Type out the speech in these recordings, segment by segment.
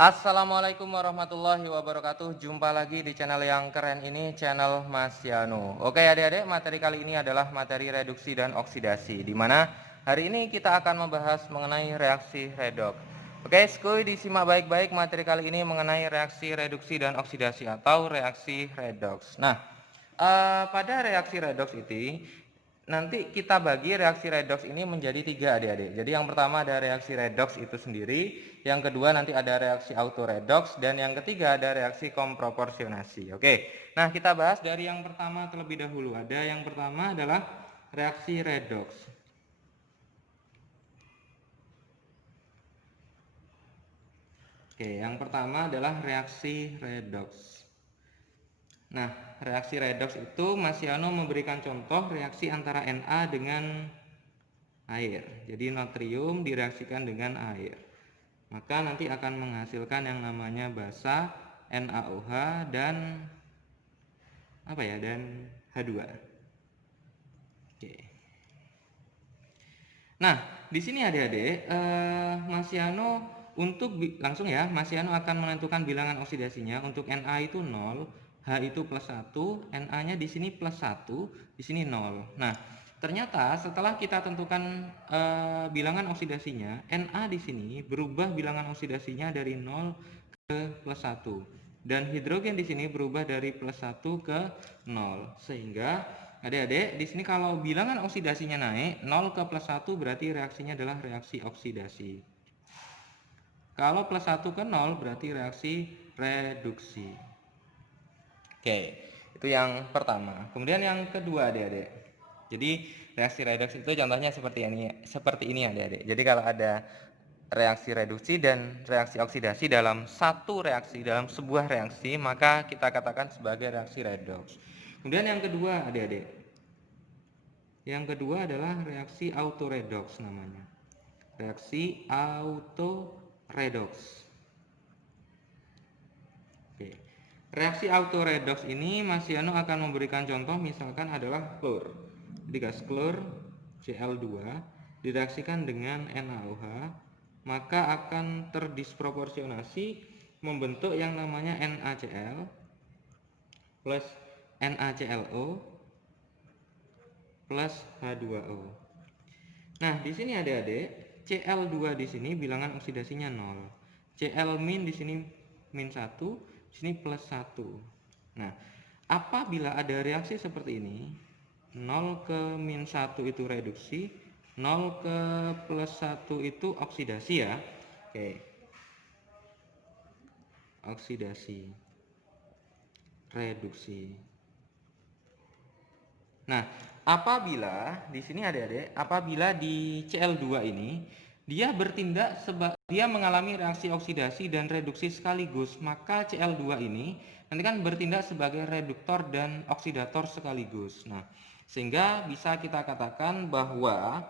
Assalamualaikum warahmatullahi wabarakatuh. Jumpa lagi di channel yang keren ini, channel Mas Yanu. Oke adik-adik, materi kali ini adalah materi reduksi dan oksidasi, di mana hari ini kita akan membahas mengenai reaksi redoks. Oke skuy, disimak baik-baik materi kali ini mengenai reaksi reduksi dan oksidasi atau reaksi redoks. Nah, pada reaksi redoks itu nanti kita bagi reaksi redoks ini menjadi 3 adik-adik. Jadi yang pertama ada reaksi redoks itu sendiri, yang kedua nanti ada reaksi autoredoks, dan yang ketiga ada reaksi komproporsionasi. Oke, nah kita bahas dari yang pertama terlebih dahulu. Ada yang pertama adalah reaksi redoks. Oke, yang pertama adalah reaksi redoks. Nah, reaksi redoks itu Mas Yano memberikan contoh reaksi antara Na dengan air. Jadi natrium direaksikan dengan air, maka nanti akan menghasilkan yang namanya basa, NaOH, dan dan H2. Oke. Nah, di sini adik-adik, Mas Yano langsung ya, Mas Yano akan menentukan bilangan oksidasinya. Untuk Na itu 0, H itu +1, Na-nya di sini +1, di sini 0. Nah, ternyata setelah kita tentukan bilangan oksidasinya, Na di sini berubah bilangan oksidasinya dari 0 ke +1, dan hidrogen di sini berubah dari +1 ke 0. Sehingga adik-adik di sini kalau bilangan oksidasinya naik 0 ke +1 berarti reaksinya adalah reaksi oksidasi. Kalau +1 ke 0 berarti reaksi reduksi. Oke, itu yang pertama. Kemudian yang kedua adik-adik. Jadi reaksi redoks itu contohnya seperti ini adik-adik. Jadi kalau ada reaksi reduksi dan reaksi oksidasi dalam sebuah reaksi, maka kita katakan sebagai reaksi redoks. Kemudian yang kedua adik-adik, yang kedua adalah reaksi autoredoks namanya. Reaksi autoredoks. Oke. Reaksi autoredoks ini Mas Yano akan memberikan contoh, misalkan adalah klor. Jadi gas klor Cl2 direaksikan dengan NaOH, maka akan terdisproporsionasi membentuk yang namanya NaCl plus NaClO plus H2O. Nah, di sini adik-adik, Cl2 di sini bilangan oksidasinya 0. Cl- di sini -1, di sini +1. Nah, apabila ada reaksi seperti ini, 0 ke -1 itu reduksi, 0 ke +1 itu oksidasi ya. Oke. Oksidasi, reduksi. Nah, apabila di sini adik-adik, apabila di Cl2 ini dia mengalami reaksi oksidasi dan reduksi sekaligus, maka Cl2 ini nanti kan bertindak sebagai reduktor dan oksidator sekaligus. Nah, sehingga bisa kita katakan bahwa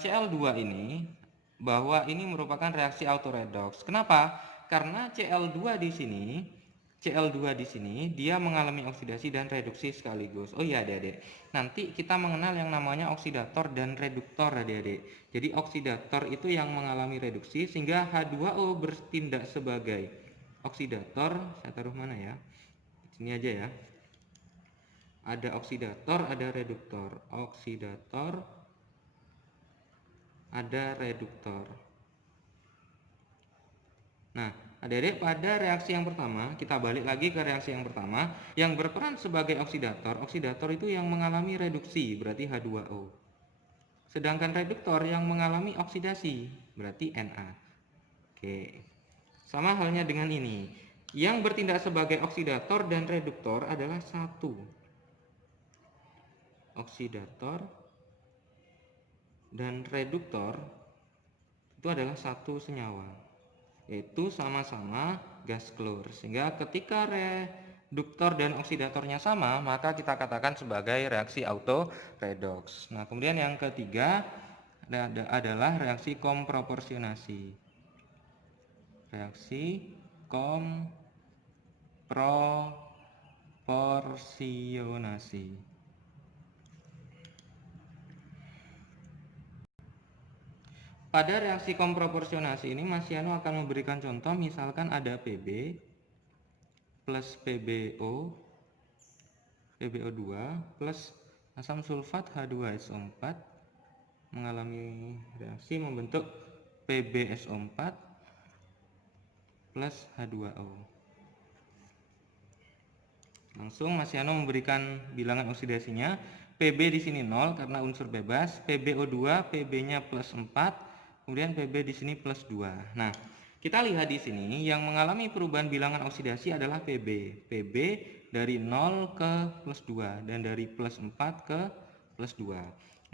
Cl2 ini merupakan reaksi autoredoks. Kenapa? Karena Cl2 di sini dia mengalami oksidasi dan reduksi sekaligus. Oh iya adik-adik, nanti kita mengenal yang namanya oksidator dan reduktor adik-adik. Jadi oksidator itu yang mengalami reduksi sehingga H2O bertindak sebagai oksidator. Saya taruh mana ya? Sini aja ya. Ada oksidator, ada reduktor. Oksidator, ada reduktor. Nah, adik-adik, pada reaksi yang pertama, kita balik lagi ke reaksi yang pertama, yang berperan sebagai oksidator. Oksidator itu yang mengalami reduksi, berarti H2O. Sedangkan reduktor yang mengalami oksidasi, berarti Na. Oke. Sama halnya dengan ini. Yang bertindak sebagai oksidator dan reduktor adalah satu. Oksidator dan reduktor itu adalah satu senyawa, yaitu sama-sama gas klor. Sehingga ketika reduktor dan oksidatornya sama, maka kita katakan sebagai reaksi autoredoks. Nah, kemudian yang ketiga adalah reaksi komproporsionasi. Reaksi komproporsionasi. pada reaksi komproporsionasi ini Mas Yano akan memberikan contoh, misalkan ada PB plus PbO2 plus asam sulfat H2SO4 mengalami reaksi membentuk PbSO4 plus H2O. Langsung Mas Yano memberikan bilangan oksidasinya. Pb di sini 0 karena unsur bebas, PbO2 Pb-nya plus 4, kemudian Pb di sini plus 2. Nah, kita lihat di sini yang mengalami perubahan bilangan oksidasi adalah Pb. Pb dari 0 ke plus 2 dan dari plus 4 ke plus 2.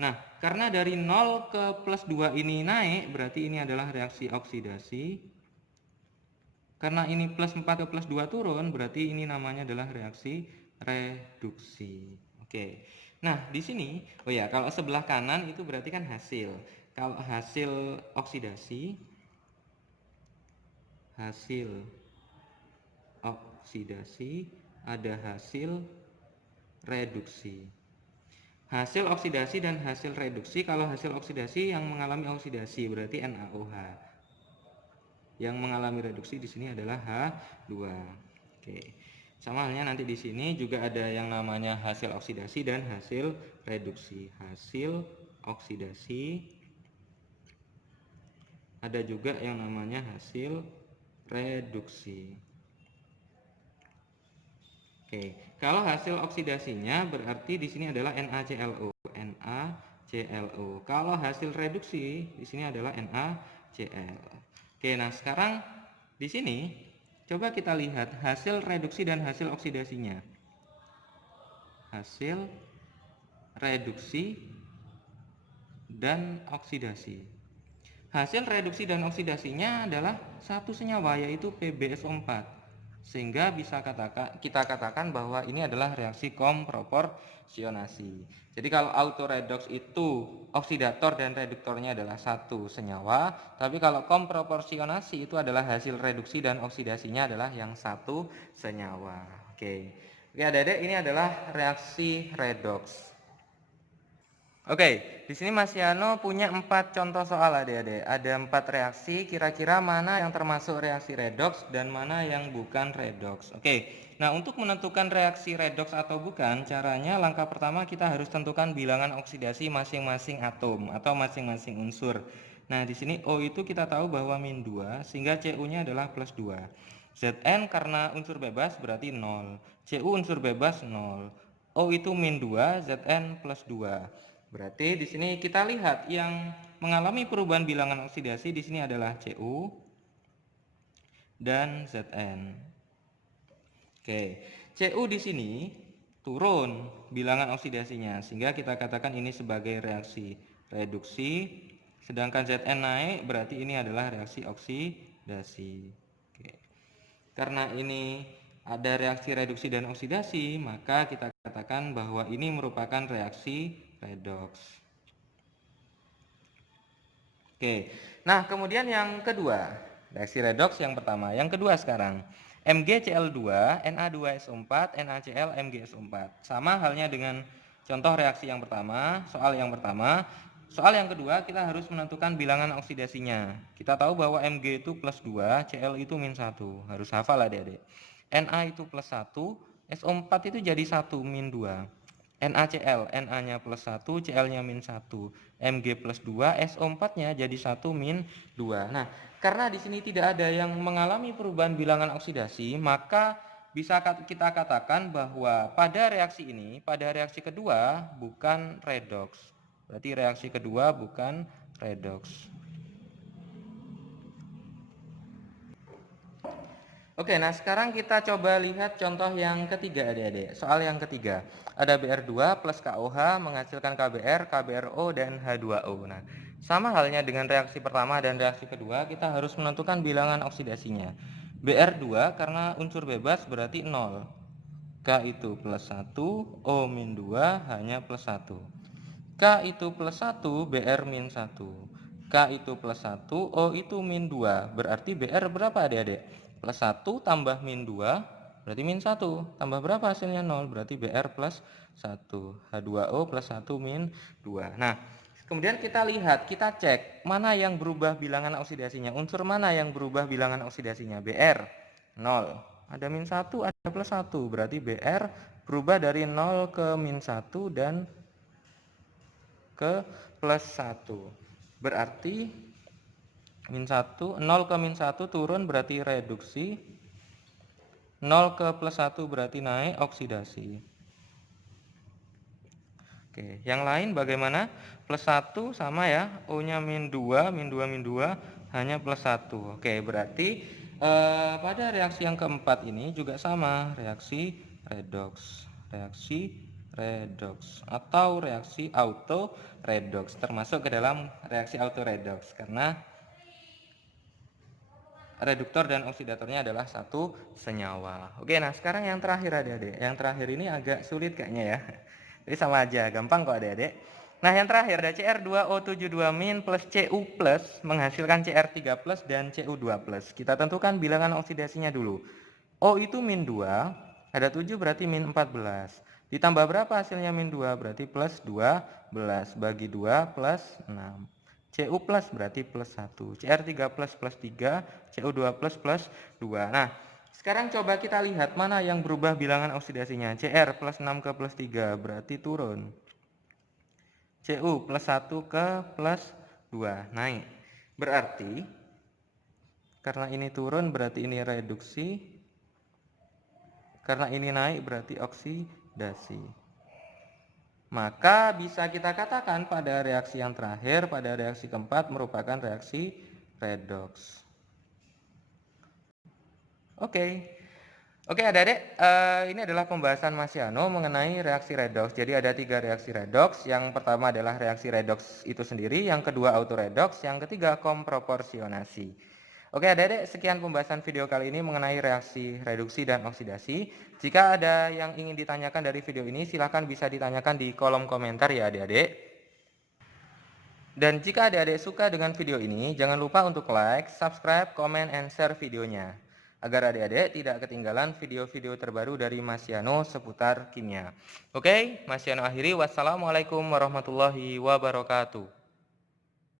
Nah, karena dari 0 ke plus 2 ini naik, berarti ini adalah reaksi oksidasi. Karena ini plus 4 ke plus 2 turun, berarti ini namanya adalah reaksi reduksi. Oke. Nah, di sini, oh ya, kalau sebelah kanan itu berarti kan hasil. Kalau hasil oksidasi, ada hasil reduksi. Hasil oksidasi dan hasil reduksi, kalau hasil oksidasi yang mengalami oksidasi berarti NaOH. Yang mengalami reduksi di sini adalah H2. Oke. Sama halnya nanti di sini juga ada yang namanya hasil oksidasi dan hasil reduksi. Hasil oksidasi, ada juga yang namanya hasil reduksi. Oke, kalau hasil oksidasinya berarti di sini adalah NaClO. Kalau hasil reduksi di sini adalah NaCl. Oke, nah sekarang di sini coba kita lihat hasil reduksi dan hasil oksidasinya. Hasil reduksi dan oksidasi. Hasil reduksi dan oksidasinya adalah satu senyawa, yaitu PbSO4. Sehingga bisa kita katakan bahwa ini adalah reaksi komproporsionasi. Jadi kalau autoredox itu oksidator dan reduktornya adalah satu senyawa, tapi kalau komproporsionasi itu adalah hasil reduksi dan oksidasinya adalah yang satu senyawa. Oke, adik-adik, ini adalah reaksi redox. Oke, di sini Mas Yano punya 4 contoh soal adik-adik. Ada 4 reaksi, kira-kira mana yang termasuk reaksi redox dan mana yang bukan redox. Oke, nah untuk menentukan reaksi redox atau bukan, caranya langkah pertama kita harus tentukan bilangan oksidasi masing-masing atom atau masing-masing unsur. Nah, di sini O itu kita tahu bahwa min 2, sehingga Cu-nya adalah plus 2. Zn karena unsur bebas berarti 0. Cu unsur bebas 0. O itu min 2, Zn plus 2. Berarti di sini kita lihat yang mengalami perubahan bilangan oksidasi di sini adalah Cu dan Zn. Oke, Cu di sini turun bilangan oksidasinya, sehingga kita katakan ini sebagai reaksi reduksi. Sedangkan Zn naik, berarti ini adalah reaksi oksidasi. Oke. Karena ini ada reaksi reduksi dan oksidasi, maka kita katakan bahwa ini merupakan reaksi redox. Oke, nah kemudian yang kedua, reaksi redox yang pertama. Yang kedua sekarang, MgCl2, Na2SO4, NaCl, MgSO4. Sama halnya dengan contoh reaksi yang pertama, soal yang pertama. Soal yang kedua, kita harus menentukan bilangan oksidasinya. Kita tahu bahwa Mg itu plus 2, Cl itu min 1. Harus hafal adik-adik. Na itu plus 1, SO4 itu jadi 1, min 2. NaCl, Na-nya plus 1, Cl-nya min 1. Mg plus 2, SO4-nya jadi 1, min 2. Nah, karena di sini tidak ada yang mengalami perubahan bilangan oksidasi, maka bisa kita katakan bahwa pada reaksi ini, pada reaksi kedua bukan redox. Berarti reaksi kedua bukan redox. Oke, nah sekarang kita coba lihat contoh yang ketiga adik-adik. Soal yang ketiga, ada Br2 plus KOH menghasilkan KBr, KBRO, dan H2O. Nah, sama halnya dengan reaksi pertama dan reaksi kedua, kita harus menentukan bilangan oksidasinya. Br2 karena unsur bebas berarti 0. K itu plus 1, O min 2, H-nya plus 1. K itu plus 1, Br min 1. K itu plus 1, O itu min 2. Berarti Br berapa adik-adik? Plus 1 tambah min 2 berarti min 1. Tambah berapa hasilnya? 0. Berarti Br plus 1. H2O plus 1 min 2. Nah, Kemudian kita lihat, kita cek mana yang berubah bilangan oksidasinya, unsur mana yang berubah bilangan oksidasinya. Br 0, ada min 1, ada plus 1, berarti Br berubah dari 0 ke min 1 dan ke plus 1. Berarti min 1, 0 ke min 1 turun berarti reduksi, 0 ke plus 1 berarti naik oksidasi. Oke, yang lain bagaimana? Plus 1 sama ya, O-nya min 2, min 2, min 2, hanya plus 1. Oke, berarti pada reaksi yang keempat ini juga sama, reaksi redox. Reaksi redox atau reaksi auto redox, termasuk ke dalam reaksi auto redox karena reduktor dan oksidatornya adalah satu senyawa. Oke, nah sekarang yang terakhir adik-adik. Yang terakhir ini agak sulit kayaknya ya. Jadi sama aja, gampang kok adik-adik. Nah yang terakhir ada Cr2O72- plus Cu plus menghasilkan Cr3 plus dan Cu2 plus. Kita tentukan bilangan oksidasinya dulu. O itu min 2, ada 7 berarti min 14. Ditambah berapa hasilnya min 2? Berarti plus 12. Bagi 2 plus 6. Cu plus berarti plus 1. Cr3 plus plus 3. Cu2 plus plus 2. Nah, sekarang coba kita lihat mana yang berubah bilangan oksidasinya. Cr plus 6 ke plus 3 berarti turun. Cu plus 1 ke plus 2 naik. Berarti karena ini turun berarti ini reduksi. Karena ini naik berarti oksidasi. Maka bisa kita katakan pada reaksi yang terakhir, pada reaksi keempat merupakan reaksi redox. Oke, adik-adik, ini adalah pembahasan Mas Yano mengenai reaksi redox. Jadi ada 3 reaksi redox. Yang pertama adalah reaksi redox itu sendiri, yang kedua auto redox, yang ketiga komproporsionasi. Oke adik-adik, sekian pembahasan video kali ini mengenai reaksi reduksi dan oksidasi. Jika ada yang ingin ditanyakan dari video ini, silahkan bisa ditanyakan di kolom komentar ya adik-adik. Dan jika adik-adik suka dengan video ini, jangan lupa untuk like, subscribe, comment, and share videonya. Agar adik-adik tidak ketinggalan video-video terbaru dari Mas Yano seputar kimia. Oke, Mas Yano akhiri. Wassalamualaikum warahmatullahi wabarakatuh.